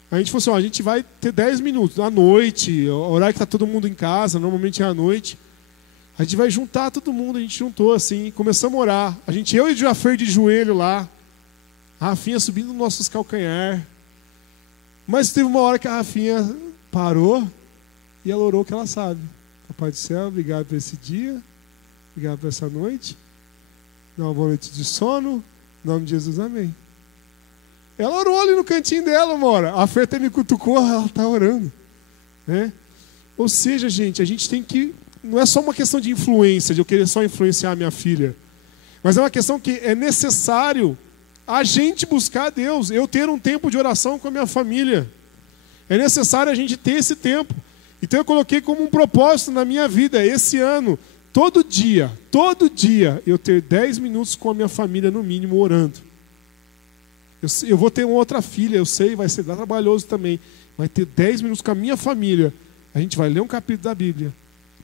A gente falou assim, a gente vai ter 10 minutos, à noite, o horário que está todo mundo em casa, normalmente é à noite. A gente vai juntar todo mundo, a gente juntou assim, começamos a orar. Eu e o Jafer de joelho lá, a Rafinha subindo nos nossos calcanhar. Mas teve uma hora que a Rafinha parou e ela orou o que ela sabe. Papai do céu, obrigado por esse dia, obrigado por essa noite. Dá uma boa noite de sono, em nome de Jesus, amém. Ela orou ali no cantinho dela, mora. A Fer até me cutucou, ela está orando. Ou seja, gente, a gente tem que... Não é só uma questão de influência, de eu querer só influenciar a minha filha. Mas é uma questão que é necessário a gente buscar a Deus. Eu ter um tempo de oração com a minha família. É necessário a gente ter esse tempo. Então eu coloquei como um propósito na minha vida, esse ano, todo dia, eu ter 10 minutos com a minha família, no mínimo, orando. Eu vou ter uma outra filha, eu sei, vai ser trabalhoso também. Vai ter 10 minutos com a minha família. A gente vai ler um capítulo da Bíblia.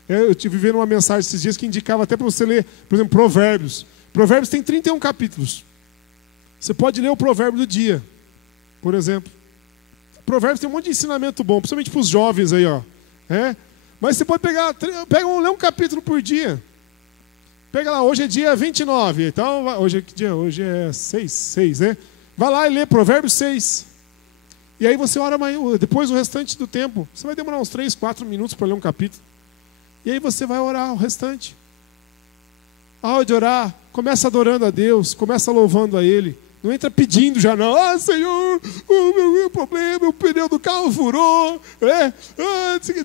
Eu tive vendo uma mensagem esses dias que indicava até para você ler, por exemplo, Provérbios. Provérbios tem 31 capítulos. Você pode ler o provérbio do dia, por exemplo. Provérbios tem um monte de ensinamento bom, principalmente para os jovens aí, ó. Mas você pode ler um capítulo por dia. Pega lá, hoje é dia 29. Então, hoje é que dia? Hoje é 6, né? Vai lá e lê Provérbios 6. E aí você ora depois o restante do tempo. Você vai demorar uns 3, 4 minutos para ler um capítulo. E aí você vai orar o restante. A hora de orar, começa adorando a Deus, começa louvando a Ele. Não entra pedindo já não. Senhor, o meu problema, o pneu do carro furou.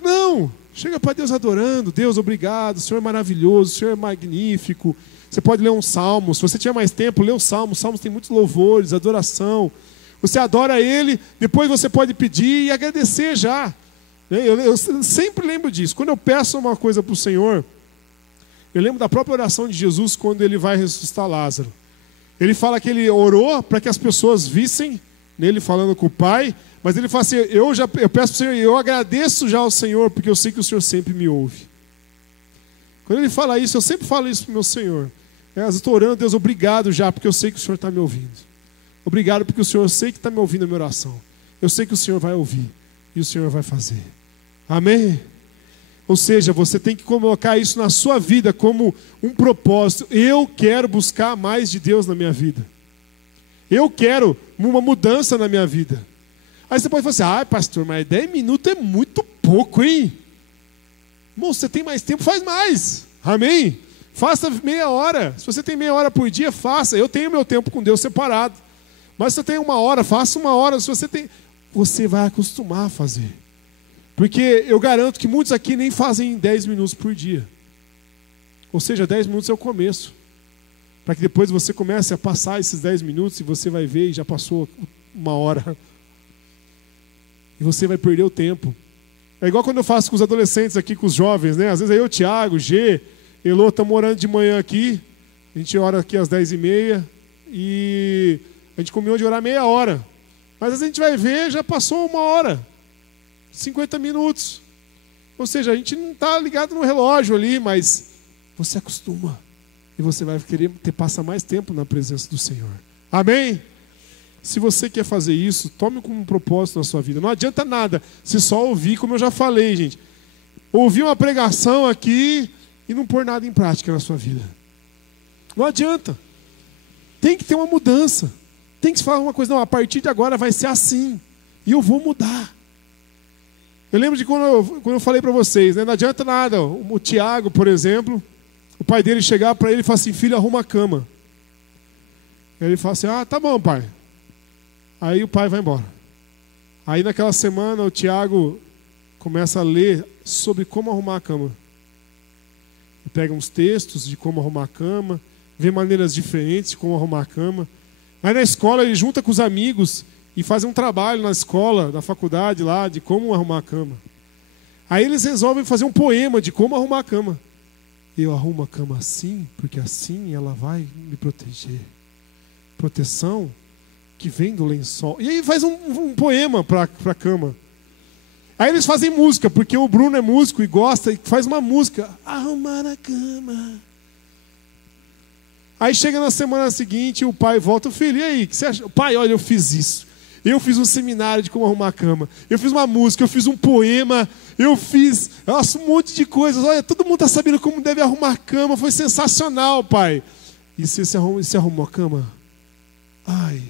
Não, chega para Deus adorando. Deus, obrigado, o Senhor é maravilhoso, o Senhor é magnífico. Você pode ler um salmo, se você tiver mais tempo, lê o salmo. Os salmos têm muitos louvores, adoração. Você adora Ele, depois você pode pedir e agradecer já. Eu sempre lembro disso. Quando eu peço uma coisa para o Senhor, eu lembro da própria oração de Jesus quando Ele vai ressuscitar Lázaro. Ele fala que Ele orou para que as pessoas vissem nele falando com o Pai, mas Ele fala assim, eu peço para o Senhor, eu agradeço já ao Senhor, porque eu sei que o Senhor sempre me ouve. Quando Ele fala isso, eu sempre falo isso para o meu Senhor. Eu estou orando, Deus, obrigado já, porque eu sei que o Senhor está me ouvindo. Obrigado, porque o Senhor, eu sei que está me ouvindo a minha oração. Eu sei que o Senhor vai ouvir e o Senhor vai fazer. Amém? Ou seja, você tem que colocar isso na sua vida como um propósito. Eu quero buscar mais de Deus na minha vida. Eu quero uma mudança na minha vida. Aí você pode falar assim, pastor, mas 10 minutos é muito pouco, hein? Irmão, você tem mais tempo, faz mais. Amém? Faça meia hora. Se você tem meia hora por dia, faça. Eu tenho meu tempo com Deus separado. Mas se você tem 1 hora, faça 1 hora. Se você tem... você vai acostumar a fazer. Porque eu garanto que muitos aqui nem fazem 10 minutos por dia. Ou seja, 10 minutos é o começo. Para que depois você comece a passar esses 10 minutos e você vai ver e já passou 1 hora. E você vai perder o tempo. É igual quando eu faço com os adolescentes aqui, com os jovens, né? Às vezes eu, Tiago, G, Elô, estamos orando de manhã aqui. A gente ora aqui às 10h30 e a gente combinou de orar meia hora. Mas às vezes a gente vai ver, já passou 1 hora, 50 minutos. Ou seja, a gente não está ligado no relógio ali, mas você acostuma. E você vai querer passar mais tempo na presença do Senhor. Amém? Se você quer fazer isso, tome como um propósito na sua vida. Não adianta nada se só ouvir, como eu já falei, gente. Ouvir uma pregação aqui e não pôr nada em prática na sua vida. Não adianta. Tem que ter uma mudança. Tem que se falar uma coisa, não, a partir de agora vai ser assim. E eu vou mudar. Eu lembro de quando eu falei para vocês, né? Não adianta nada. O Tiago, por exemplo, o pai dele chegar para ele e falar assim, filho, arruma a cama. Aí ele fala assim, tá bom, pai. Aí o pai vai embora. Aí naquela semana o Tiago começa a ler sobre como arrumar a cama. Ele pega uns textos de como arrumar a cama, vê maneiras diferentes de como arrumar a cama. Aí na escola ele junta com os amigos e faz um trabalho na escola, na faculdade lá, de como arrumar a cama. Aí eles resolvem fazer um poema de como arrumar a cama. Eu arrumo a cama assim, porque assim ela vai me proteger. Proteção que vem do lençol. E aí faz um poema para a cama. Aí eles fazem música, porque o Bruno é músico e gosta, e faz uma música. Arrumar a cama. Aí chega na semana seguinte, o pai volta, filho, e aí, o que você acha? Pai, olha, eu fiz isso. Eu fiz um seminário de como arrumar a cama. Eu fiz uma música, eu fiz um poema, eu faço um monte de coisas. Olha, todo mundo está sabendo como deve arrumar a cama. Foi sensacional, pai. E você arrumou a cama? Ai,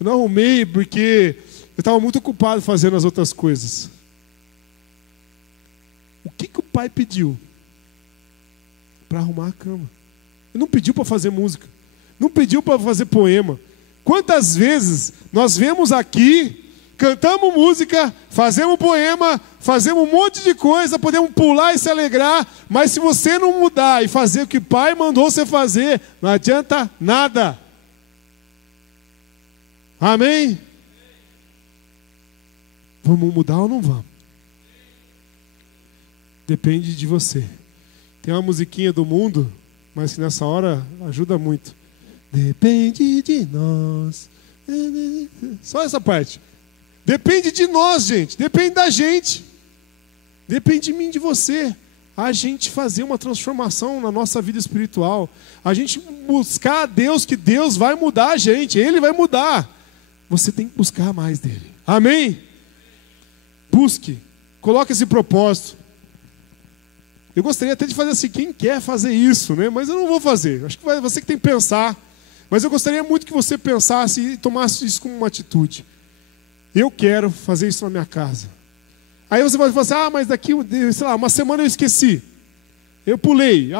eu não arrumei porque eu estava muito ocupado fazendo as outras coisas. O que o pai pediu? Para arrumar a cama. Ele não pediu para fazer música. Não pediu para fazer poema. Quantas vezes nós vemos aqui, cantamos música, fazemos poema, fazemos um monte de coisa, podemos pular e se alegrar, mas se você não mudar e fazer o que o pai mandou você fazer, não adianta nada. Amém? Vamos mudar ou não vamos? Depende de você. Tem uma musiquinha do mundo, mas que nessa hora ajuda muito. Depende de nós. Só essa parte. Depende de nós, gente. Depende da gente. Depende de mim, de você. A gente fazer uma transformação na nossa vida espiritual. A gente buscar a Deus, que Deus vai mudar a gente. Ele vai mudar. Você tem que buscar mais dele. Amém? Busque. Coloque esse propósito. Eu gostaria até de fazer assim, quem quer fazer isso, né? Mas eu não vou fazer. Acho que você que tem que pensar. Mas eu gostaria muito que você pensasse e tomasse isso como uma atitude. Eu quero fazer isso na minha casa. Aí você pode falar assim, mas daqui, sei lá, uma semana eu esqueci. Eu pulei.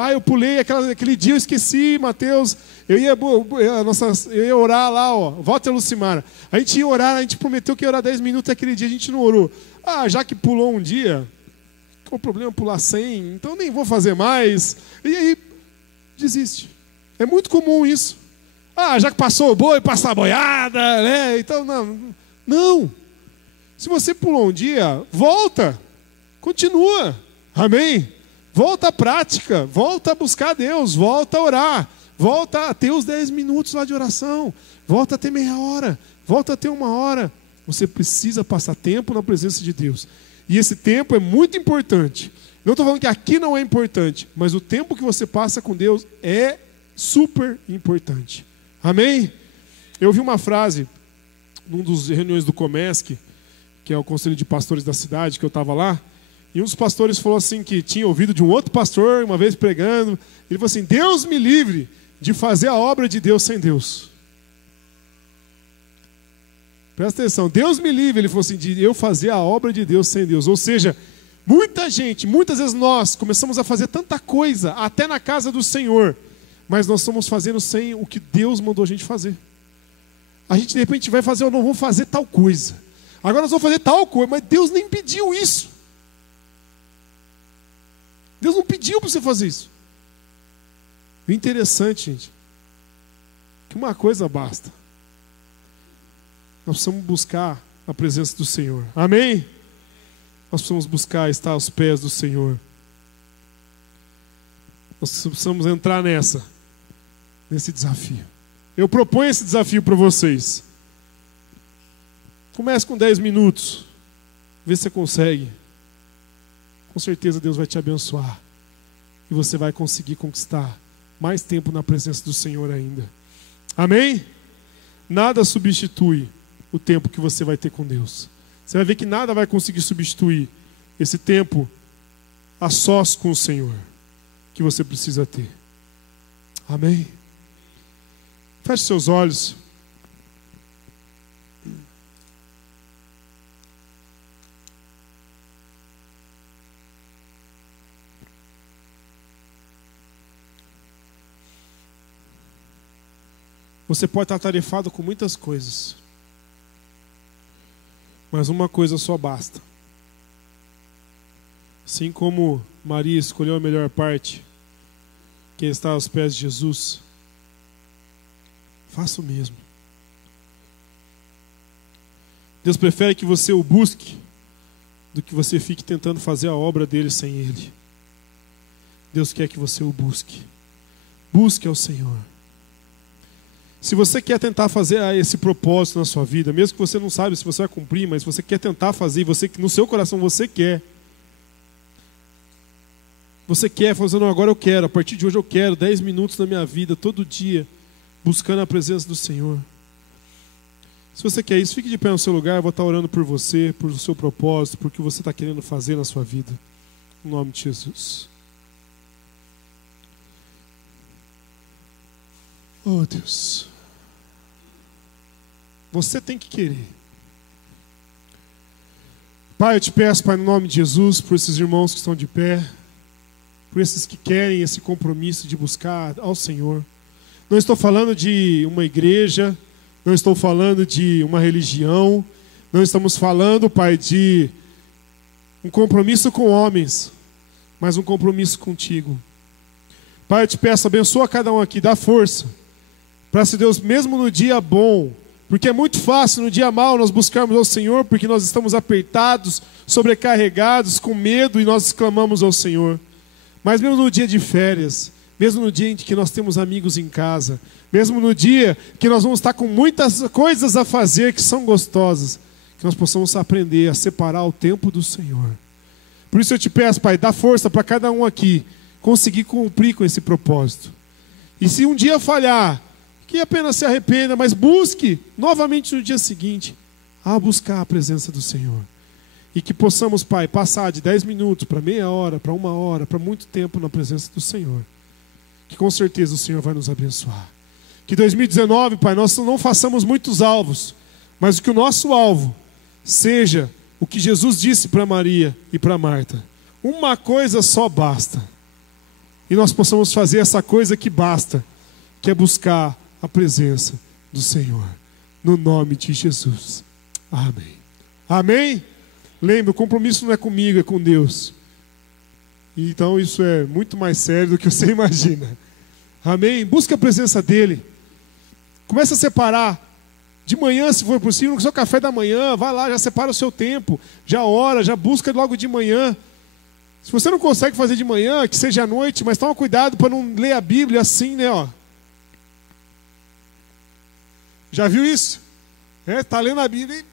Aquele dia eu esqueci, Mateus. Eu ia orar lá, Walter Lucimara. A gente ia orar, a gente prometeu que ia orar 10 minutos, aquele dia a gente não orou. Já que pulou um dia, qual o problema pular 100? Então nem vou fazer mais. E aí, desiste. É muito comum isso. Já que passou o boi, passa a boiada, né? Então, não. Se você pulou um dia, volta. Continua. Amém? Volta à prática. Volta a buscar a Deus. Volta a orar. Volta a ter os 10 minutos lá de oração. Volta a ter meia hora. Volta a ter 1 hora. Você precisa passar tempo na presença de Deus. E esse tempo é muito importante. Não estou falando que aqui não é importante, mas o tempo que você passa com Deus é super importante. Amém? Eu ouvi uma frase num dos reuniões do Comesc, que é o conselho de pastores da cidade, que eu estava lá, e um dos pastores falou assim, que tinha ouvido de um outro pastor, uma vez pregando, ele falou assim, Deus me livre de fazer a obra de Deus sem Deus. Presta atenção, Deus me livre, ele falou assim, de eu fazer a obra de Deus sem Deus. Ou seja, muitas vezes nós começamos a fazer tanta coisa, até na casa do Senhor, mas nós estamos fazendo sem o que Deus mandou a gente fazer. A gente de repente vai fazer ou não vou fazer tal coisa. Agora nós vamos fazer tal coisa, mas Deus nem pediu isso. Deus não pediu para você fazer isso. O interessante, gente, que uma coisa basta. Nós precisamos buscar a presença do Senhor. Amém? Nós precisamos buscar estar aos pés do Senhor. Nós precisamos entrar nesse desafio. Eu proponho esse desafio para vocês. Comece com 10 minutos. Vê se você consegue. Com certeza Deus vai te abençoar. E você vai conseguir conquistar mais tempo na presença do Senhor ainda. Amém? Nada substitui o tempo que você vai ter com Deus. Você vai ver que nada vai conseguir substituir esse tempo a sós com o Senhor que você precisa ter. Amém? Feche seus olhos. Você pode estar atarefado com muitas coisas, mas uma coisa só basta. Assim como Maria escolheu a melhor parte, que está aos pés de Jesus, faça o mesmo. Deus prefere que você o busque do que você fique tentando fazer a obra dele sem ele. Deus quer que você o busque. Busque ao Senhor. Se você quer tentar fazer esse propósito na sua vida, mesmo que você não sabe se você vai cumprir, mas você quer tentar fazer, no seu coração você quer. Você quer, falando, agora eu quero, a partir de hoje eu quero 10 minutos na minha vida, todo dia, buscando a presença do Senhor. Se você quer isso, fique de pé no seu lugar, eu vou estar orando por você, por o seu propósito, por o que você está querendo fazer na sua vida. Em nome de Jesus. Oh, Deus. Você tem que querer. Pai, eu te peço, Pai, no nome de Jesus, por esses irmãos que estão de pé, por esses que querem esse compromisso de buscar ao Senhor. Não estou falando de uma igreja, não estou falando de uma religião, não estamos falando, Pai, de um compromisso com homens, mas um compromisso contigo. Pai, eu te peço, abençoa cada um aqui, dá força, para se Deus, mesmo no dia bom, porque é muito fácil no dia mau nós buscarmos ao Senhor, porque nós estamos apertados, sobrecarregados, com medo, e nós clamamos ao Senhor. Mas mesmo no dia de férias, mesmo no dia em que nós temos amigos em casa, mesmo no dia que nós vamos estar com muitas coisas a fazer que são gostosas, que nós possamos aprender a separar o tempo do Senhor. Por isso eu te peço, Pai, dá força para cada um aqui conseguir cumprir com esse propósito. E se um dia falhar, que apenas se arrependa, mas busque novamente no dia seguinte a buscar a presença do Senhor. E que possamos, Pai, passar de 10 minutos para meia hora, para 1 hora, para muito tempo na presença do Senhor. Que com certeza o Senhor vai nos abençoar. Que 2019, Pai, nós não façamos muitos alvos, mas que o nosso alvo seja o que Jesus disse para Maria e para Marta. Uma coisa só basta. E nós possamos fazer essa coisa que basta, que é buscar a presença do Senhor. No nome de Jesus. Amém. Amém? Lembre, o compromisso não é comigo, é com Deus. Então isso é muito mais sério do que você imagina. Amém? Busque a presença dEle. Comece a separar. De manhã, se for possível, no seu café da manhã, vai lá, já separa o seu tempo. Já ora, já busca logo de manhã. Se você não consegue fazer de manhã, que seja à noite, mas toma cuidado para não ler a Bíblia assim, né? Ó. Já viu isso? Tá lendo a Bíblia e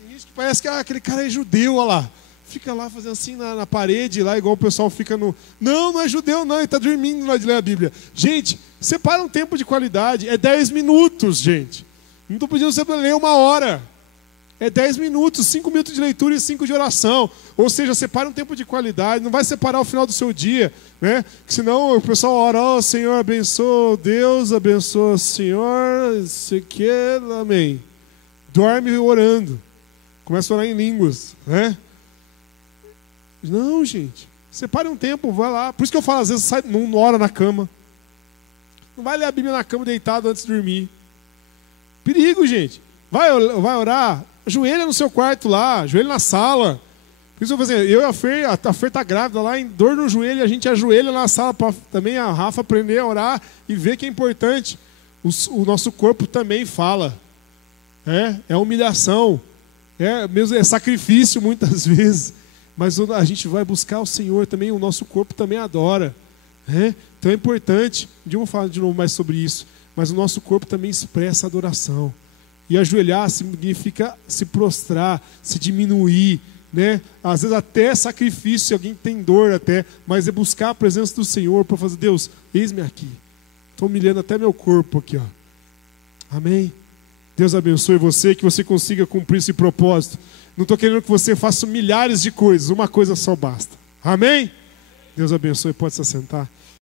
tem gente que parece que aquele cara é judeu, olha lá. Fica lá fazendo assim na parede, lá igual o pessoal fica no... Não, não é judeu não, ele está dormindo lá de ler a Bíblia. Gente, separa um tempo de qualidade, é 10 minutos, gente. Não estou pedindo você para ler 1 hora. É 10 minutos, 5 minutos de leitura e 5 de oração. Ou seja, separa um tempo de qualidade, não vai separar o final do seu dia, né? Que senão o pessoal ora, ó, Senhor abençoa, Deus abençoa o Senhor, sei que, amém. Dorme orando. Começa a orar em línguas, né? Não, gente. Separe um tempo, vai lá. Por isso que eu falo, às vezes, não ora na cama. Não vai ler a Bíblia na cama deitado antes de dormir. Perigo, gente. Vai orar Ajoelha no seu quarto lá, ajoelha na sala. Isso eu vou fazer. Eu e a Fer tá grávida lá, em dor no joelho, a gente ajoelha na sala para também a Rafa aprender a orar e ver que é importante. O nosso corpo também fala. É humilhação. É sacrifício muitas vezes. Mas a gente vai buscar o Senhor também, o nosso corpo também adora. Então é importante. Vamos falar de novo mais sobre isso. Mas o nosso corpo também expressa adoração. E ajoelhar significa se prostrar, se diminuir, né? Às vezes até sacrifício, se alguém tem dor até, mas é buscar a presença do Senhor para fazer, Deus, eis-me aqui. Estou humilhando até meu corpo aqui, ó. Amém? Deus abençoe você, que você consiga cumprir esse propósito. Não estou querendo que você faça milhares de coisas, uma coisa só basta. Amém? Deus abençoe, pode se assentar.